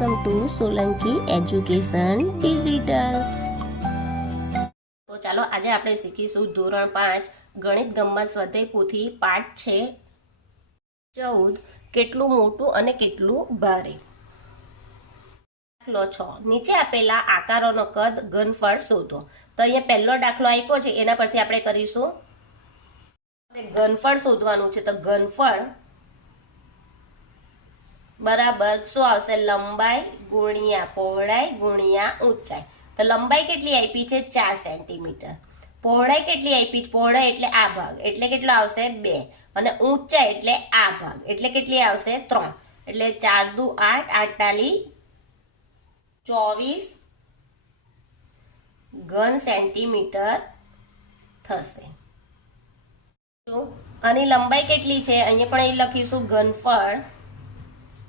Welcome to Solanki education digital. તો ચાલો આજે આપણે શીખીશું ધોરણ 5 ગણિત ગમ્મત સ્વાધ્યાય પોથી પાઠ છે 14 કેટલું મોટું અને કેટલું ભારે। દાખલો 6 નીચે આપેલા આકારોનો કદ ઘનફળ શોધો। તો અહીંયા પહેલો દાખલો આપ્યો છે એના પરથી આપણે કરીશું ઘનફળ શોધવાનું છે। તો ઘનફળ बराबर शू आवशे लंबाई गुणिया पहोळाई गुणिया ऊंचाई। तो लंबाई केटली आपी छे 4 सेंटीमीटर। पहोळाई केटली आपी छे पहोळाई एटले आ भाग एटले केटलो आवशे 2 અને ऊंचाई एटले आ भाग एटले केटली आवशे 3 एटले 4 दू 8 8 ताली 24 घन सेंटीमीटर थशे। तो आनी लंबाई केटली छे अहींया पण અહીં લખીશું ઘનફળ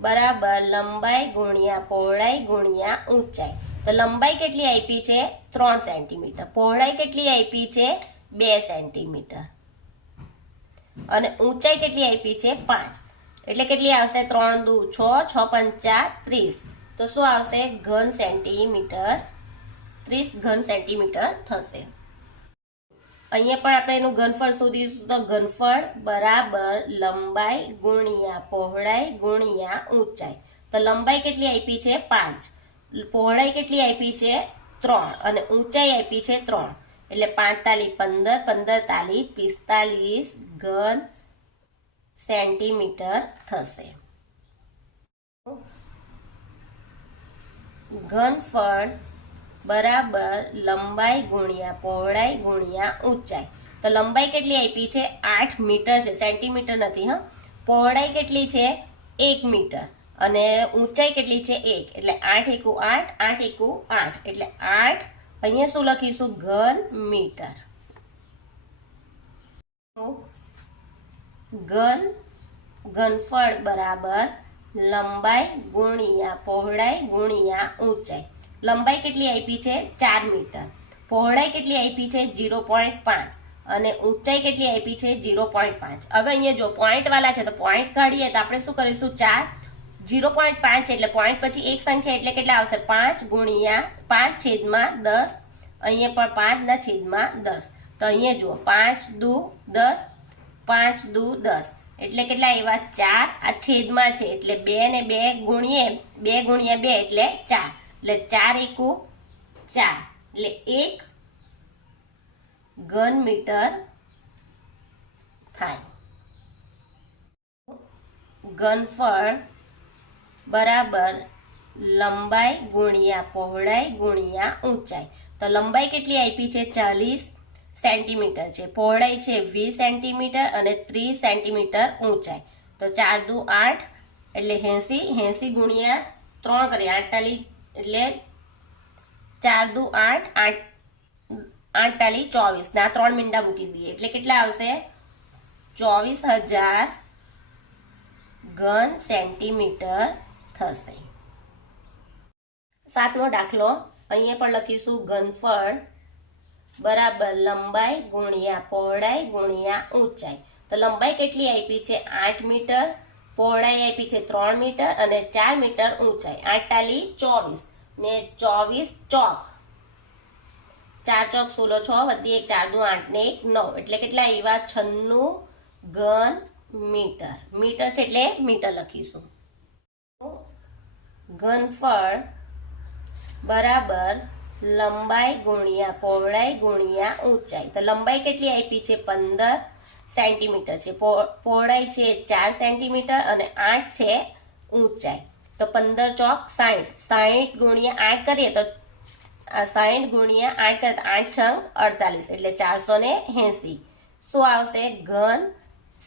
बराबर लंबाई गुणिया पहोळाई गुणिया ऊंचाई। तो लंबाई केटली आपी छे 3 सेंटीमीटर पहोळाई केटली आपी छे 2 सेंटीमीटर અને ऊंचाई केटली आपी छे 5 એટલે કેટલી આવશે 3 દુ 6 6 5 30 તો શું આવશે ઘન સેન્ટીમીટર 30 ઘન સેન્ટીમીટર થશે। અહીંયા પણ આપણે એનું ઘનફળ શોધીશું। તો ઘનફળ બરાબર લંબાઈ ગુણ્યા પહોળાઈ ગુણ્યા ઊંચાઈ। તો લંબાઈ કેટલી આપી છે 5 પહોળાઈ કેટલી આપી છે 3 અને ઊંચાઈ આપી છે 3 એટલે 5 તાલી 15 15 તાલી 45 ઘન સેન્ટીમીટર થશે। ઘનફળ बराबर लंबाई गुणिया पहोळाई गुणिया ऊंचाई। तो लंबाई केटली आपी छे 8 मीटर छे सेंटीमीटर नथी हां। पहोळाई केटली छे 1 मीटर अने ऊंचाई केटली छे 1 એટલે 8 एकू 8 8 एकू 8 એટલે 8 અહીંયા શું લખીશું ઘન મીટર। ઘન ઘનફળ बराबर लंबाई गुणिया पहोळाई गुणिया ऊंचाई। लंबाई केटली आपी छे 4 मीटर पहोळाई केटली आपी छे 0.5 અને ઊંચાઈ કેટલી આપી છે 0.5। હવે અહીંયા જો પોઈન્ટ વાળા છે તો પોઈન્ટ કાઢીએ તો આપણે શું કરીશું 4 0.5 એટલે પોઈન્ટ પછી એક સંખ્યા એટલે કેટલા આવશે 5 ગુણ્યા 5 છેદમાં 10 અહીંયા પણ 5 ના છેદમાં 10 તો અહીંયા જુઓ 5 દુ 10 5 દુ 10 એટલે કેટલા આવ્યા 4 આ છેદમાં છે એટલે 2 ને 2 ગુણીએ 2 ગુણ્યા 2 એટલે 4 એટલે 4 एकू 4 એટલે 1 घन मीटर थाय। घनफळ बराबर लंबाई गुणिया पहोळाई गुणिया ऊंचाई। तो लंबाई केटली आपी छे 40 सेंटीमीटर छे पहोळाई छे 20 सेंटीमीटर અને 30 सेंटीमीटर ऊंचाई। तो 4 दू 8 એટલે 80 80 ગુણ્યા 3 કરીએ 8 તાલી એટલે 4 દુ 8 8 8 તાલી 24 ના 3 મીંડા મૂકી દઈએ એટલે કેટલા આવશે 24000 ઘન સેન્ટીમીટર થશે। સાતમો દાખલો અહીંયા પણ લખીશું ઘનફળ બરાબર લંબાઈ ગુણ્યા પહોળાઈ ગુણ્યા ઊંચાઈ। તો લંબાઈ કેટલી આપી છે 8 મીટર પહોળાઈ આપી છે 3 મીટર અને 4 મીટર ઊંચાઈ 8 તાલી 24 ने 24 ચોક 4 ચોક 16 6 વધી 1 4 દુ 8 ને 1 9 એટલે કેટલા આવ્યા 96 ઘન મીટર મીટર છે એટલે મીટર લખીશું। ઘનફળ બરાબર લંબાઈ ગુણ્યા પહોળાઈ ગુણ્યા ઊંચાઈ। તો લંબાઈ કેટલી આપી છે 15 સેન્ટીમીટર છે પહોળાઈ છે 4 સેન્ટીમીટર અને 8 છે ઊંચાઈ। तो 15 चौक 60 60 गुणिया 8 करिए तो 60 गुणिया 8 करे तो 8 छंग 48 એટલે 480 શું આવશે ઘન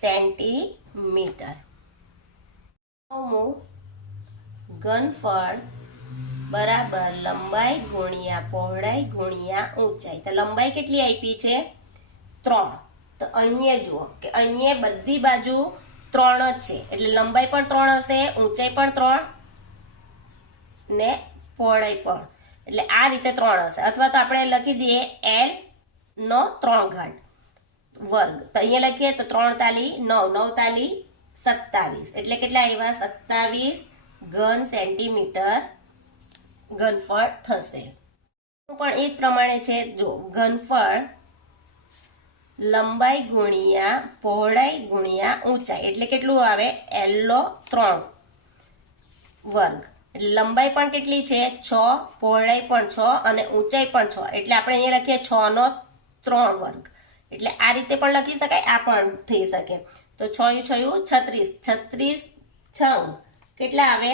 સેન્ટીમીટર। ઘનફળ બરાબર લંબાઈ ગુણ્યા પહોળાઈ ગુણ્યા ઊંચાઈ। તો લંબાઈ કેટલી આપી છે 3 તો અહીંયા જુઓ કે અહીંયા બધી બાજુ 3 જ છે એટલે લંબાઈ પણ 3 હશે ઊંચાઈ પણ 3 ने पहोळाई पण એટલે આ રીતે 3 હશે અથવા તો આપણે લખી દઈએ l નો 3 ઘાત વર્ગ। તો અહીંયા લખીએ તો 3 તાલી 9 9 તાલી 27 એટલે કેટલા આવ્યા 27 ઘન સેન્ટીમીટર ઘનફળ થશે. પણ એ જ પ્રમાણે છે, જો ઘનફળ લંબાઈ ગુણ્યા પહોળાઈ ગુણ્યા ઊંચાઈ એટલે કેટલું આવે? L 3 વર્ગ. એટલે લંબાઈ પણ કેટલી છે? 6, પહોળાઈ પણ 6 અને ઊંચાઈ પણ 6. એટલે આપણે અહીંયા લખીએ 6 નો 3 વર્ગ. એટલે આ રીતે પણ લખી શકાય, આ પણ થઈ શકે. તો 6 × 36, 36 છંગ કેટલા આવે?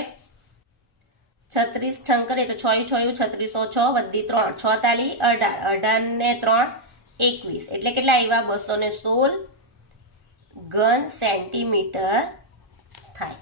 36 છંગ કરીએ તો 6 × 3606 વધી 3, 6 તાલી 18, 18 ને 3 21. એટલે કેટલા આવ્યા? 216 ઘન સેન્ટીમીટર થાય.